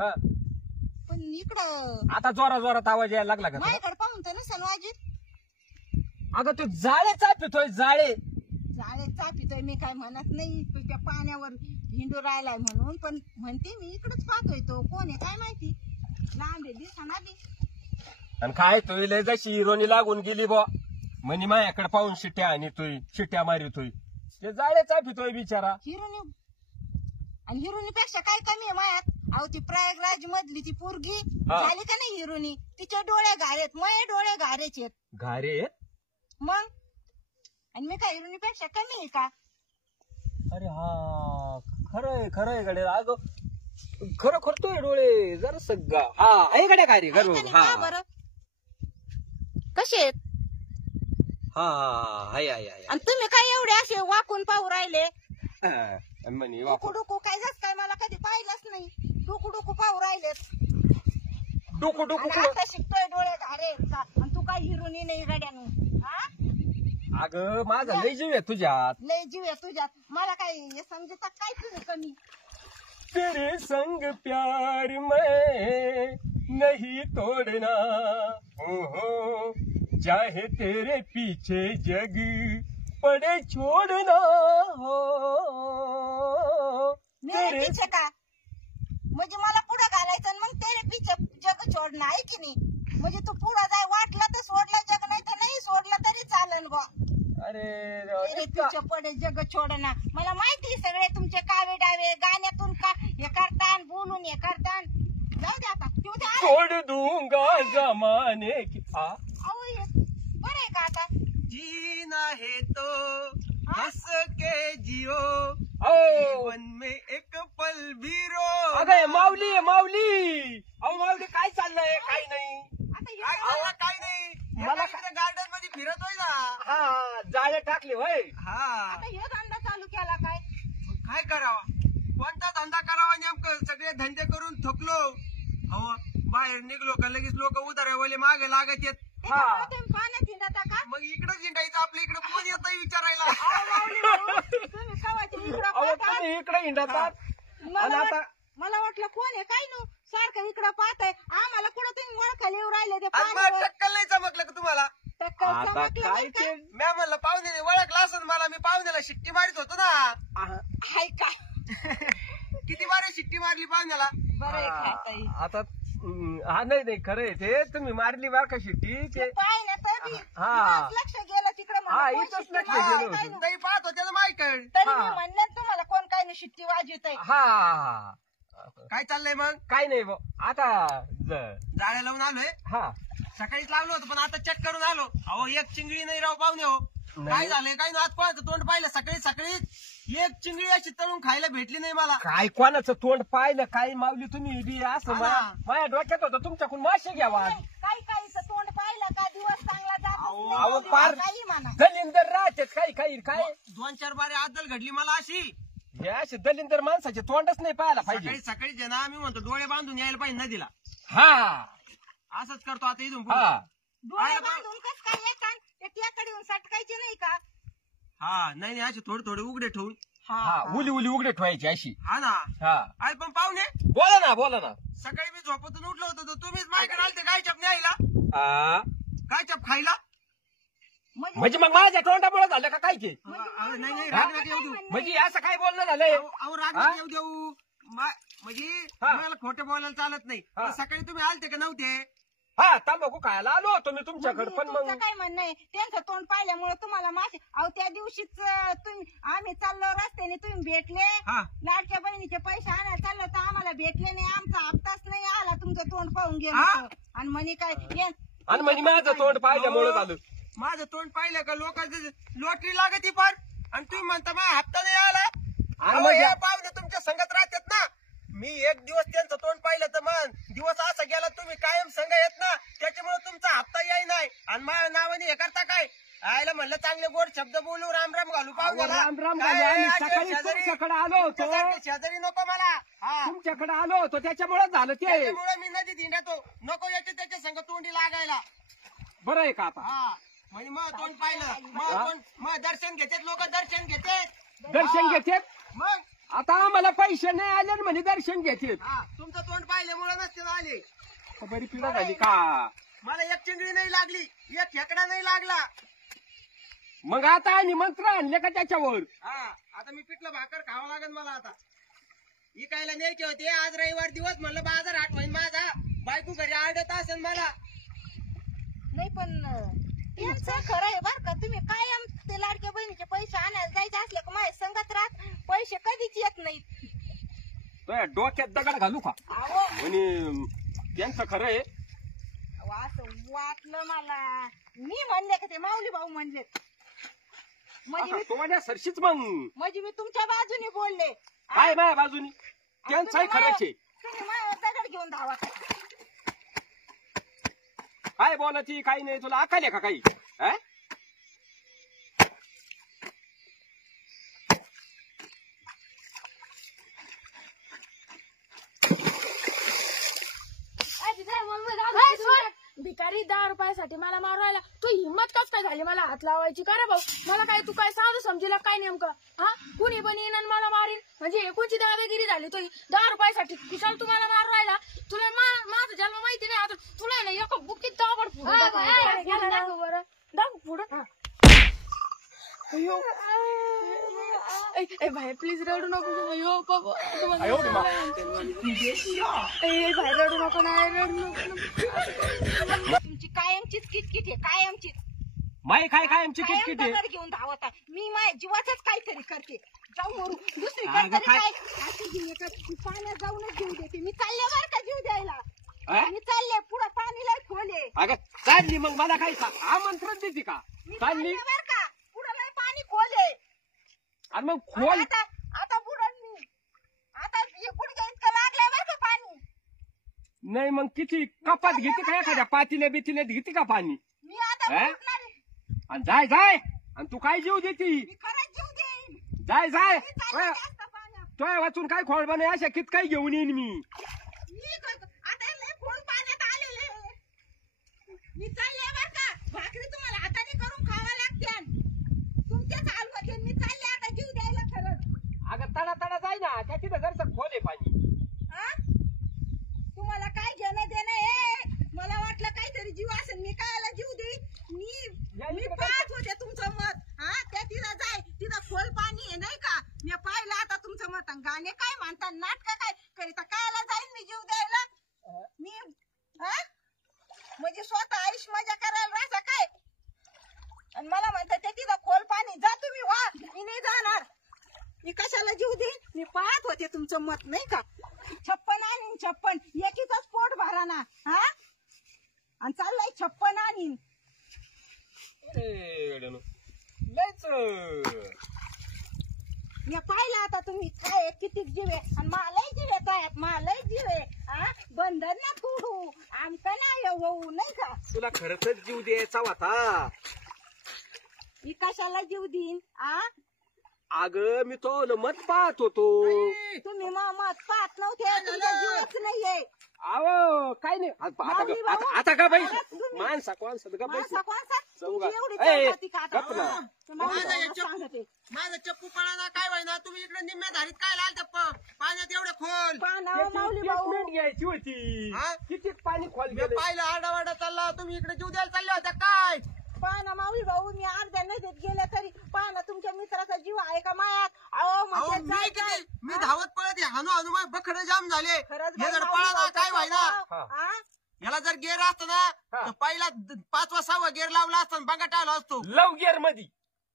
हा पण इकडं आता जोरा जोरात आवाज यायला लागला का तुला? माझ्याकडे पाहून तर नसेल वाजीत. अगं तू जाळे चापितोय जाळे. जाळे चापितोय मी काय म्हणत नाही, तू त्या पाण्यावर हिंडू राहिलाय म्हणून, पण म्हणते मी इकडच पाहतोय. तो कोण आहे काय माहिती, लांब आहे दिसना बी. आणि काय तू लय जशी हिरोनी लागून गेली बा म्हणे माझ्याकडे पाहून शिट्ट्या आणि तू शिट्ट्या मारितोय. ते जाळे चापितोय बिचारा. हिरोनी आणि हिरोनीपेक्षा काय कमी आहे मायात. अहो ती प्रयागराज मधली ती पोरगी हा. झाली का नाही हिरोनी, तिचे डोळे घारेत, माझे डोळे घारेच आहेत. घारे मग आणि मी काय हिरोनीपेक्षा कमी आहे का? अरे हा खरंय गडे. अगं खरं करतोय डोळे जरा सगळा. हा आहे गड्या घारे ऐका घरून. नाही हा का बरं कसे आहेत? हा आहे आणि तुम्ही काय एवढे असे वाकून पाहू राहिले? म्हणे डुकू डुकू काय जास्त काय मला कधी पाहिलंच नाही. डुकू डुकू पाहू राहिलेत. डुकू डुकू आणि आता शिकतोय डोळे घारे का, आणि तू काय हिरोनी नाही गड्यानं. हा अगं माझा लय जीव आहे तुझ्यात. लय जीव आहे तुझ्यात. मला काय हे समजतात काय तुझं कमी? तेरे संग प्यार मैं नहीं तोड़ना हो चाहे तेरे पीछे जग पड़े छोड़ना हो. मेरे पीछे का म्हणजे मला पुढे घालायचं आणि मग तेरे पीछे जग सोडणं आहे की नाही? म्हणजे तू पुढे जाय वाटलं तर सोडलं जग, नाही तर नाही सोडलं तरी चालेल बा. अरे तेरे पीछे पडे जग छोडना. मला माहिती सगळे तुमचे कावे डावे गाण्यातून का हे करतान बोलून हे करतान. जाऊ दे आता तू ते छोड़ दूंगा जमाने की. अहो हे बरं आहे का आता? जीना है तो हंस के जियो, ओ जीवन में एक पल भी रो. अगं माऊली अहो माऊली काय चाललंय? काय नाही. आता हे आम्हाला काही नाही, मला गार्डन मध्ये फिरतोय ना. हा जाळे टाकले होय. हा आता हे धंदा चालू केला काय? काय करावा, कोणता धंदा करावा नेमकं. सगळे धंदे करून थकलो. अहो बाहेर निघलो का लगेच लोक उधारवाले मागे लागत येत. त्याच्यामुळे तुम्ही पाण्यात हिंडता का? मग इकडे जिंकायचं, आपल्या इकडे कोण येतं विचारायला. अहो, माऊली भाऊ, तुम्ही कवाची इकडं अहो पाहता? तुम्ही इकडे हिंडतात आणि आता मला वाटलं कोण आहे काय नु सारखं इकडं पाहताय. आम्हाला कुठं तुम्ही ओळखायला येऊ राहिले ते आणि मला पाण्यावर. टक्कल नाही चमकलं का तुम्हाला? टक्कल आता चमकलं काय नाही का? ते म्या म्हणलं पाहुण्याने ओळखला असं मला, मी पाहुण्याला शिट्टी मारित होतो ना. हाय का? किती बारे शिट्टी मारली पाहुण्याला. बरं आहे का ताई? आता हा नाही खरंय ते तुम्ही मारली बार का शिट्टी ते. पाय ना तरी हा. इथंच लक्ष गेलं तिकडं म्हणलं हा, कोण इथंच शिट्टी लक्ष वाजवतंय गेलं होतं. नु. तरी पाहत होते ना मायकड. तरी हा. मी म्हणलं तुम्हाला कोण काय नाही शिट्टी वाजवतंय. हा काय चाललंय मग? काय नाही भाऊ आता जाळ्या लावून आलोय. हा सकाळीच लावलं होतं पण आता चेक करून आलो. अहो एक चिंगळी नाही राव पाहुणे. हो काय झालंय काय ना, आज कोणाचं तोंड पाहिलं सकाळीच एक चिंगळी अशी तळून खायला भेटली नाही मला. काय कोणाचं तोंड पाहिलं काय माऊली तुम्ही बी असं हा ना. माझ्या डोक्यात होतं तुमच्याकडून मासे घ्यावा. काही काहीचं तोंड पाहिलं का दिवस चांगला अहो, जात पार काही म्हणा. दलिंदर राहते काही काय 2-4 बारे आदल घडली मला अशी. हे असे दलिंदर माणसाचे तोंडच नाही पाहायला पाहिजे. सकाळी जे ना मी म्हणतो डोळे बांधून यायला पाहिजे नदीला. हा असंच करतो आता इथून हा पुढे. डोळे आला बा. बांधून कस काय येतात? ते टेकडे येऊन सटकायचे नाही का? हा नाही असे थोडे उघडे ठेवून. हा उली उघडे ठेवायची अशी. हा ना. हा अरे पण पाहुणे, बोला ना. सकाळी मी झोपतून उठलो होतो तर तुम्हीच माझ्याकडे आलते काय चप न्यायला. हा. काय चप खायला. म्हणजे मग माझ्या तोंडामुळे झालं का काय ते? अहो, नाही हा? राग नका येऊ देऊ. म्हणजे असं काय बोलणं झालंय? अहो राग हा? नका येऊ देऊ. म्हणजे हा. मला खोटं बोलायला चालत नाही. हा. पण सकाळी तुम्ही आलते का नव्हते? हा तंबाखू खायला आलो होतो मी तुमच्याकडे पण तुमचं मग काय म्हणणं आहे? त्यांचं तोंड पाहिल्यामुळे तुम्हाला मासे. अहो त्या दिवशीच तुम्ही आम्ही चाललो रस्त्याने तुम्ही भेटले. हा. लाडक्या बहिणीचे पैसे आणायला चाललो तर आम्हाला भेटले नाही. आमचा हप्ताच नाही आला तुमचं तोंड पाहून हा? गेलं तर. आणि म्हणे काय आणि म्हणजे माझं तोंड पाहिल्यामुळे झालं. माझं तोंड पाहिलं का लोकांचं लॉटरी लागती फार. आणि तुम्ही म्हणता माझा हप्ता नाही आला. अहो, म्हणजे- हे पाहुणे तुमच्या संगत राहतात ना. मी एक दिवस त्यांचं तोंड पाहिलं तर मग दिवस असा गेला तुम्ही कायम संघ येत ना, त्याच्यामुळे तुमचा हप्ता याय नाही. आणि माझ्या नावाने हे करता काय? आयला म्हणलं चांगले गोड शब्द बोलू राम घालू पाहुण्याला. राम घालू. काय आम्ही असे सकाळी शेजारी- तुमच्याकडे आलो होतो. तुमच्यासारखे शेजारी नको मला. हा तुमच्याकडे आलो होतो त्याच्यामुळे झालं ते. त्याच्यामुळे मी नदीत हिंडतो. नको याचे त्याच्या संघ तोंडी लागायला. बरं आहे का आता? हा म्हणजे मग तोंड पाहिलं मग दर्शन घेतात लोक. दर्शन घेतात दर्शन घेते मग आता आम्हाला पैसे नाही आले आणि म्हणे दर्शन घेते हा तुमचं तोंड पाहिल्यामुळे नसते ना आले. बरी पिढा झाली का? मला एक चिंगडी नाही लागली, एक खेकडा नाही लागला. मग आता निमंत्रण आणले का त्याच्यावर? हा आता मी पिठलं भाकर खावं लागेल मला. आता इकायला न्यायचे होते, आज रविवार दिवस म्हणलं बाजार हाट होईल माझा. बायको घरी आडत असेल मला. नाही पण त्यांचं खरं आहे बरं का. तुम्ही कायम ते लाडक्या बहिणीचे पैसे आणायला जायचे असले का माझ्या संगत राहत, पैसे कधीच येत नाहीत. तुझ्या डोक्यात दगड घालू का? अहो म्हणे त्यांचं खरं आहे. असं वाटलं मला. मी म्हणले का ते माऊली भाऊ म्हणले तो माझ्या सरशीच मग म्हणजे मी तुमच्या बाजूने बोलले. काय माझ्या बाजूनी त्यांचंही खरंच आहे. तुम्ही माझ्यावर दगड घेऊन धावा. काय बोलायची काही नाही, तुला अक्कल आहे का काही? भिकारी 10 रुपयासाठी मला मारायला तू हिंमत कस काय झाली मला हात लावायची का रे भाऊ? मला काय तू काय साधू समजीला काय नेमकं? हा कुणी पण येईन आणि मला मारीन म्हणजे एकूणची दादागिरी झाली. तू 10 रुपयासाठी कुशाल तू मला मारू राहिला. तुला माझा जन्म माहिती नाही. आता तुला नाही एका बुकीत दाबड बरं दाखव पुढं. अयो भाई प्लीज रडू नको. अयो बाबा भाई रडू नको. नाही रडू नको. तुमची कायमचीच किटकिट आहे, कायमचीच. माई काय कायमची कायम किटकिट आहे. दगड घेऊन धावत आहे. मी माझ्या जीवाचंच काहीतरी करते. जाऊ मरू दुसरी अगं काहीतरी काय? काय अशी घेऊन येतात. पाण्यात जाऊनच जीव देते. मी चालले बरं का जीव द्यायला. अं? मी चालले पुढं पाणीला खोले. अगं चालली मग मला काय आमंत्रण देते का? मी चालली चालले बरं का पुढं लय पाणी खोले. आणि मग खोल. आता आता बुडण मी. आता गुडघ्या इतकं लागलंय बरं का पाणी. नाही मग किती कपात घेते का? एखाद्या पातील्या बितील्यात घेते का पाणी? मी आता अं? बुडणार आहे. आणि जाय जाय आणि तू काय जीव देती? मी खरंच जीव देईन. जाय जाय मी चालले जास्त पाण्यात. तोय वाचून काय खोळ बने अशा कित काही घेऊन येईन मी. आता लय खोल पाण्यात आलेले. मी चालले बरं का. भाकरी तुम्हाला हाताने करून खावा लागते. तुमच्याच हाल होते. मी चालले आता जीव द्यायला खरंच. अगं तडा तडा जाय ना, त्या तिथं जरसं खोल आहे पाणी. हा? तुम्हाला काय घेणं देणं आहे? मला वाटलं काहीतरी जीव असेल. मी कायला जीव देईन? मी पाहत होते तुमचं मत. हा त्या तिथं जाय, तिथं खोल पाणी आहे नाही का. मी पाहिलं आता तुमचं मत. गाणे काय म्हणतात, नाटक काय करीता, कायला जाईन मी जीव द्यायला? मी हा म्हणजे स्वतः आयुष्य मजा करायला राहायचं काय? आणि मला म्हणतात ते तिथं खोल पाणी. जा तुम्ही वा, मी नाही जाणार. मी कशाला जीव देईन? मी पाहत होते तुमचं मत नाही का. 56 आणीन 56. एकीचाच पोट भरा ना. हा आणि चाललाय 56 आणीन. लयच मी पाहिलं आता तुम्ही काय किती जीव आहे. आणि मलाही जीव आहे काय, मलाही जीव आहे. हा बंधन ना तोडू आमचं नाही होऊ नाही का. तुला खरंच जीव द्यायचा होता. मी कशाला जीव देईन? आ अगं मी तो मत पाहत होतो. तुम्ही मत पाहत नव्हते. तुमचा जीवच नाहीये. अहो काय नाही. माऊली भाऊ, आता का बाई खरंच तुम्ही- माणसा कोणसा का बाई माणसा कोणसा? चौघा. तुमची एवढी ए, चौकाती का आता? गप्प ना. माऊली माझा भाऊ चप्पू- सांगते. माझा चप्पू पळाना काय व्हायना. तुम्ही इकडे निम्म्या धारीत काय लाल ते पाण्यात एवढे खोल. पानावर माऊली भाऊ ट्रीटमेंट घ्यायची होती. हा? किती पाणी खोल मी गेलं. पाहिलं आडावाडा चालला. तुम्ही इकडे जीव द्यायला चालले होत्या काय? पाना माऊली भाऊ मी अर्ध्या नदीत गेले तरी पाना तुमच्या मित्राचा जीव आहे का मायात? अहो अहो म्हणजे मी जाय किती काय? मी धावत पळत हानू हानू माझे बखडे जाम झाले. खरंच हे बाई जर माऊली पळाना भाऊ काय कसं व्हायना. राव? हा? याला जर गेअर असतं ना हा. तर पहिला 5वा 6वा गेअर लावला असता बघा टाळला असतो. लव गिअर मध्ये.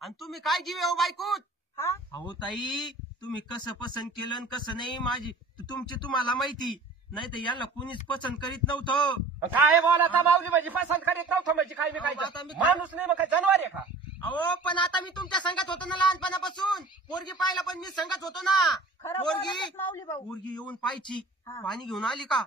आणि तुम्ही काय जीव आहे बायकोत? हा? अहो ताई तुम्ही कसं पसंत केलं आणि कसं नाही माझी तुमची तुम्हाला माहिती. नाही तर याला कुणीच पसंत करीत नव्हतं. काय बोलायचा माऊली म्हणजे पसंत करीत नव्हतं म्हणजे काय मी काय अहो, आता मी- माणूस नाही मग काय जनावर आहे का? अहो पण आता मी तुमच्या संघात होतो ना लहानपणापासून. पोरगी पाहिला पण मी संघात होतो ना. खरं पोरगी बोलतच माऊली भाऊ. पोरगी येऊन पाहायची. हा. पाणी घेऊन आली का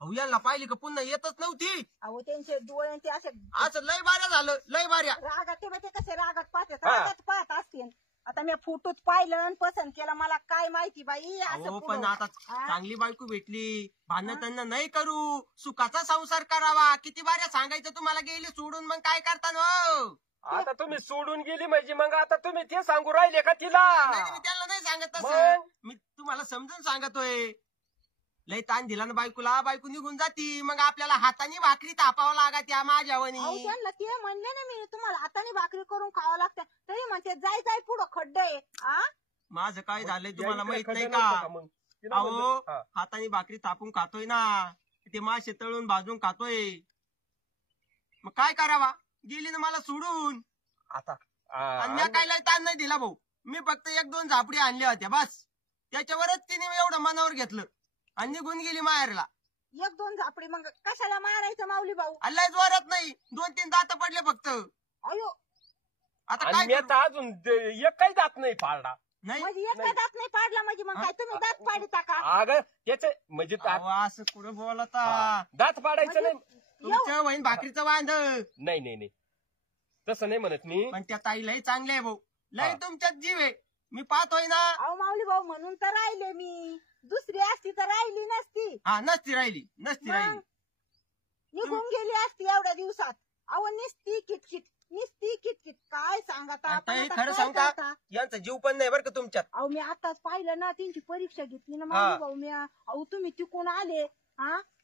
अहो याला पाहिली का पुन्हा येतच नव्हती. अहो त्यांचे डोळे ते असे असं लय बाऱ्या झालं लय बाऱ्या. रागात ते कसे रागात पाहतात हा. रागात पाहत असतील. आता मी फोटोत पाहिलं आणि पसंत केलं. मला काय माहिती बाई असं अहो पुढं. पण आता हा? चांगली बायको भेटली. भांडण त्यांना नाही करू. सुखाचा संसार करावा. किती बाऱ्या सांगायचं तुम्हाला गेली सोडून मग काय करता ना. आता तुम्ही सोडून गेली म्हणजे मग आता तुम्ही ते सांगू राहिले का तिला? मी त्यांना नाही सांगत मग? तसं मी तुम्हाला समजून सांगतोय. लय ताण दिला ना बायकोला, बायको निघून जाती, मग आपल्याला हाताने भाकरी तापावं लागत त्या अहो माझ्यावनी. त्यांना ते म्हणले ना मी तुम्हाला हाताने भाकरी करून खावं लागतं तरी म्हणते जाय जाय पुढं खड्ड आहे. माझं काय झालंय तुम्हाला माहित नाही खड्डा नव्हता का? मग? तिला म्हणलं, अहो हा. हाताने भाकरी तापून खातोय ना, ते मासे तळून भाजून खातोय. मग काय करावा? गेली ना मला सोडून. आता आणि मी काय लय ताण नाही दिला भाऊ. मी फक्त 1-2 झापडी आणल्या होत्या बस. त्याच्यावरच तिने एवढं मनावर घेतलं आणि निघून गेली माहेरला. 1-2 झापडी मग कशाला मारायचं माऊली भाऊ? लय जोरात नाही, 2-3 दात पडले फक्त. अयो आता आणि काय मी करू? आता अजून एक काही जात नाही पाळला. नाही म्हणजे एकटा दात नाही पाडला म्हणजे मग काय तुम्ही दात पाडिता का? अगं त्याच म्हणजे अहो, असं कुठं बोलता? दात पाडायचं नाही. तुमच्या बहीण भाकरीचं वांद. नाही नाही नाही तसं नाही म्हणत मी. पण त्या ताई लय चांगले आहे भाऊ. लय हा. तुमच्यात जीव आहे. मी पाहतोय ना. अहो माऊली भाऊ म्हणून तर राहिले मी. दुसरी असती तर राहिली नसती. हा नसती राहिली, नसती राहिली. निघून गेली असती एवढ्या दिवसात. अहो निसती किटकिट निसती किटकिट काय सांगता आता हे आता खरं काय सांगू का? करता? यांचा जीव पण नाही बरं का तुमच्यात. अहो मी आताच पाहिलं ना त्यांची परीक्षा घेतली ना हा. माऊली भाऊ मी. अहो तुम्ही तिकून आले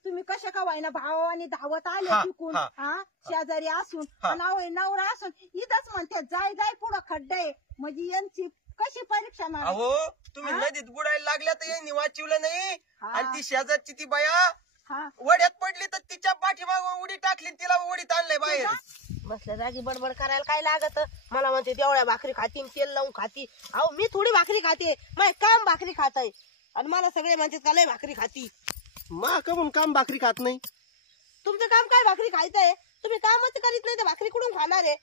तुम्ही कशा का व्हायना भावानी धावत आले हा, तिकून हा. शेजारी असून हा. आणि नवरा असून इथंच म्हणते जाय जाय पुढं खड्डे आहे. म्हणजे यांची कशी परीक्षा मारा? अहो तुम्ही हा? नदीत बुडायला लागल्या तर यांनी वाचवलं नाही. हा. आणि ती शेजारची ती बाया हा वड्यात पडली तर तिच्या पाठीमाग उडी टाकली, तिला उडीत आणलंय बाहेर. बसल्या जागी बडबड करायला काय लागत? मला म्हणते तेवढ्या भाकरी खाती तेल लावून खाती. अहो मी थोडी भाकरी खाते, माझे काम भाकरी खात आहे आणि मला सगळे म्हणतात का लय भाकरी खाती. मा कमून काम भाकरी खात नाही. तुमचं काम काय भाकरी खायचंय? तुम्ही कामच करीत नाही तर भाकरी कुठून खाणार आहे?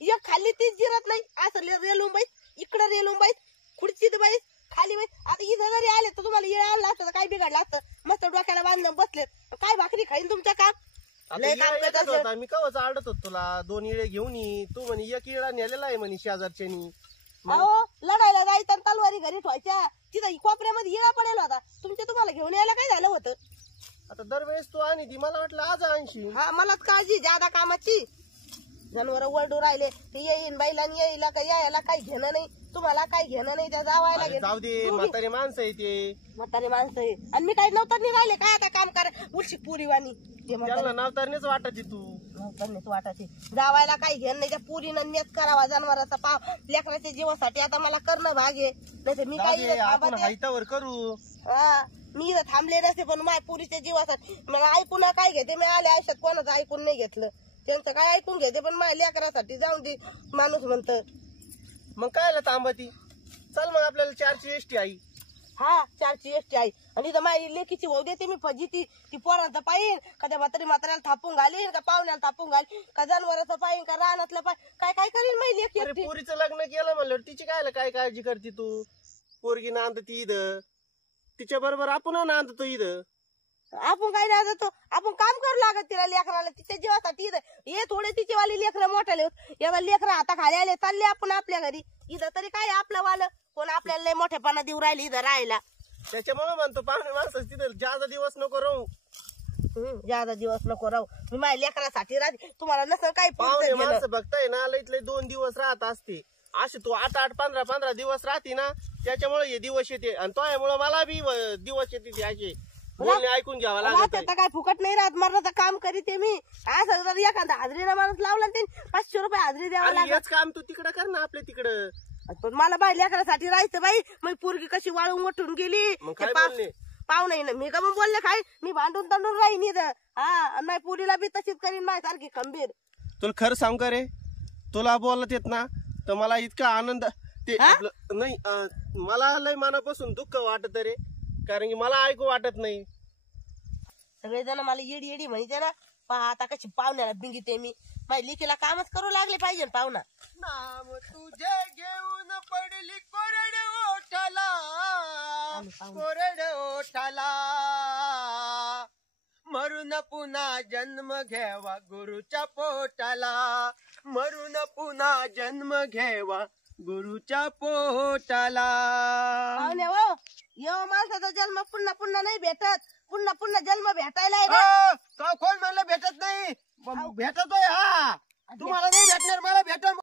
एक खाल्ली तीच जिरत नाही. असं रेलून बाईस, इकडं रेलून बाईस, खुर्चीत बाईस, खाली बाईस. आता इथं जरी आले तर तुम्हाला येळ आणला असतं तर काय बिघडलं असतं? मस्त डोक्याला बांधलं बसले. काय भाकरी खाईन तुमचं काम? लय काम करत असलं. मी कवच आडत होतो तुला 2 इळे घेऊन ये. तू म्हणे 1 इळा नेलेला आहे म्हणे शेजारच्यानी. अहो लढायला जायचं आणि तलवारी घरी ठेवायच्या. तिथं कोपऱ्यामध्ये येळा पडेल होता. तुमच्या तुम्हाला घेऊन यायला काय झालं होतं? आता दरवेळेस तू आणि ती मला वाटलं आज आणशी. हा मलाच काळजी ज्यादा कामाची. जनावर वरडू राहिले ते येईन बाईला येईला का यायला काही घेणं नाही. तुम्हाला काही घेणं नाही त्या जावायला अरे जाऊ दे, म्हातारे माणसं आहे ते. म्हातारे माणसं आहे आणि मी काही नव्हतं नाही राहिले काय आता काम कर उलशी पुरीवानी. ते त्यांना नावतारनेच वाटायची तू. नव्हतं वाटायचे जावायला काही घेणं नाही. त्या पुरीनं नेत करावा जनावराचा पाव लेकराच्या जीवासाठी आता मला करणं भाग आहे. नाही तर मी जाऊ दे, काही आपण हायतावर करू. हा मी इथं थांबले नसते पण माझ्या पुरीच्या जीवासाठी मला ऐकून काय घेते. मी आले आयुष्यात कोणाचं ऐकून नाही घेतलं. त्यांचं काय ऐकून घेते पण माझ्या लेकरासाठी जाऊन दे माणूस म्हणतं. मग काय तांबती चल मग आपल्याला 4ची एसटी आई. हा 4ची एसटी आहे आणि इथं माझी लेकीची होऊ देते मी फजी ती पोरांचं पाहिन का त्या म्हाताऱ्याला थापून घालीन का पाहुण्याला थापून घालीन का जनावराचं पाहिन का रानातलं पाहिन काय काय करीन माझी लेकी अरे एकटी. पोरीचं लग्न केलं म्हणलं तिची काय काळजी करते तू? पोरगी नांद ती इथं, तिच्या बरोबर आपण नांदतो इथं. आपण काय नाही जातो आपण काम करू लागत तिला लेकराला तिच्या जीवासाठी इथं हे थोडे तिचे वाले लेकरं मोठाले एवढा लेकरं आता खाली आले चालले आपण आपल्या घरी. इथं तरी काय आपलं वालं कोण आपल्याला लय मोठेपणा देऊ राहिले इथं राहायला. त्याच्यामुळे म्हणतो पाहुणे माणसं तिथं जास्त दिवस नको राहू. ज्यादा दिवस नको राहू. मी माझ्या लेकरासाठी राहते. तुम्हाला नसं काही पाहुणे माणसं बघताय ना लईतले 2 दिवस राहत असते. असे तू 8-8, 15-15 दिवस राहते ना त्याच्यामुळे हे दिवस येते आणि त्यामुळे मला बी दिवस येते ते असे बोलणे ऐकून घ्यावा लागत. आता काय फुकट नाही राहत मरणाचं काम करीते मी. असं जर एखादा हाजरीला माणूस लावला ते 500 रुपये हाजरी द्यावा आणि लागत. हेच काम तू तिकडं कर ना आपल्या तिकडं. पण मला बाई लेकरासाठी राहायचं बाई. मग पोरगी कशी वाळून उठून गेली. मग काय बोलले? पाहुणे मी का मग बोलले काय मी भांडून तांडून राहीन इथं. हा नाही पुरीला बी तशीच करीन माझ्यासारखी खंबीर. तुला खरं सांग का रे, तुला बोलत येत ना तर मला इतका आनंद ते आपलं नाही मला लय मनापासून दुःख वाटत रे. कारण की मला ऐकू वाटत नाही. सगळेजण मला येडी येडी म्हणायचे ना. पहा आता कशी पाहुण्याला बिंगीते मी. माझ्या लेकीला कामच करू लागले पाहिजे पाहुणा. नाम तुझे घेऊन पडली कोरड ओठाला, कोरड ओठाला. मरून पुन्हा जन्म घ्यावा गुरुच्या पोटाला, मरून पुन्हा जन्म घ्यावा गुरुच्या पोटाला. पाहुणे हो यो माणसाचा जन्म पुन्हा पुन्हा नाही भेटत. पुन्हा पुन्हा जन्म भेटायला आहे ना. हो,